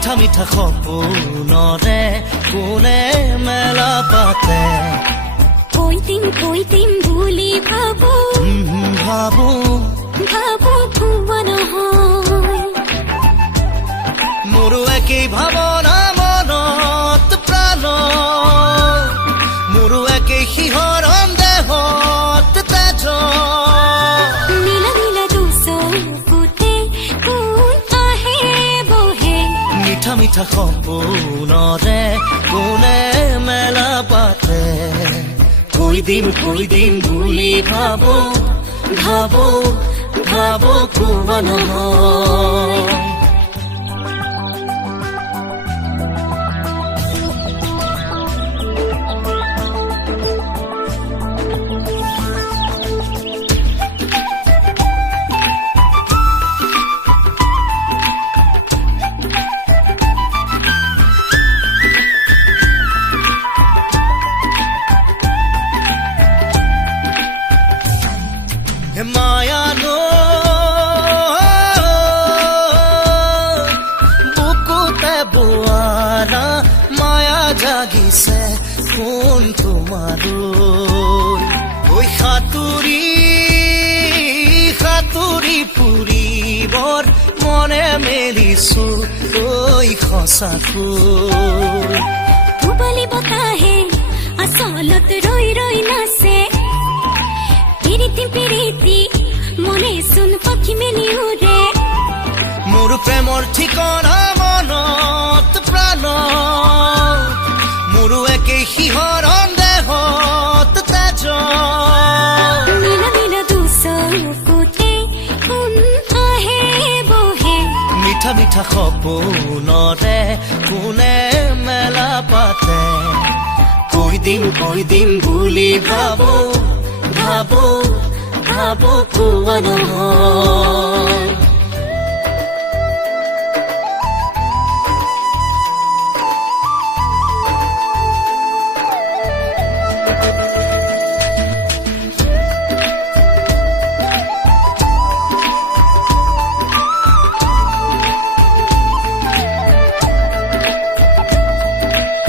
মিঠা মিঠা সপোনৰে কোনে মেলা পাতে কৈ দিম বুলি ভাবো ভাবো ভুৱা নহয় মোৰো একেই ভাৱনা মনত প্ৰাণ মোৰো একেই শিহৰণ দেহত তেজ নীলা নীলা দুচকুতে কোন আহে বহে মিঠা মিঠা সপোনৰে কোনে মেলা পাতে কৈ দিম বুলি ভাবো কোৱা নহয় মায়ানো বুকুতে বোৱাৰা মায়া জাগিছে কোন তোমাৰো ঐ সাঁতুৰি ফুৰিবৰ মনে মেলিছো ঐ সঁচাকৈ পূবালী বতাহে আচলত ৰৈ নাচে পিৰিতি মনে চোন পাখি মেলি উৰে মোৰ প্ৰেমৰ ঠিকনা মনত প্ৰাণ মোৰো একেই শিহৰণ দেহত তেজ নীলা নীলা দুচকুতে কোন আহে বহে মিঠা মিঠা সপোনৰে কোনে মেলা পাতে কৈ দিম বুলি ভাবো কোৱা নহয়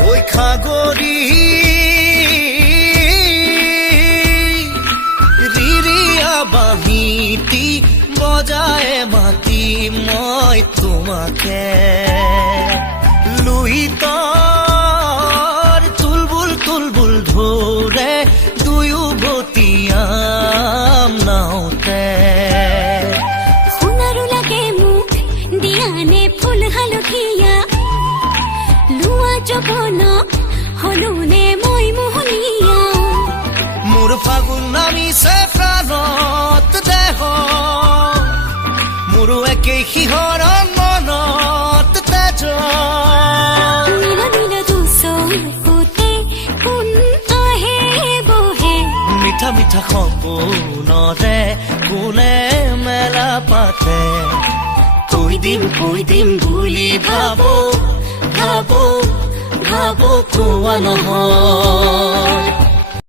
ঐ খাগৰি বাঁহীটি বজায় মাতি মই তোমাকে লুহিতৰ তুলবুল ধৰে দুয়োবতীয়াম নাওতে সোণাৰু লাগে মোক দিয়ানে ফুল হালধীয়া লোৱা যবনক হলোনে মই মোহনীয়া মোৰ ফাগুন নামিছে প্ৰাণত দেহ মোৰো একেই শিহৰণ মনত তেজ নীলা নীলা দুচকুতে কোন আহে বহে মিঠা মিঠা সপোনৰে কোনে মেলা পাতে কৈ দিম বুলি ভাবো কোৱা নহয়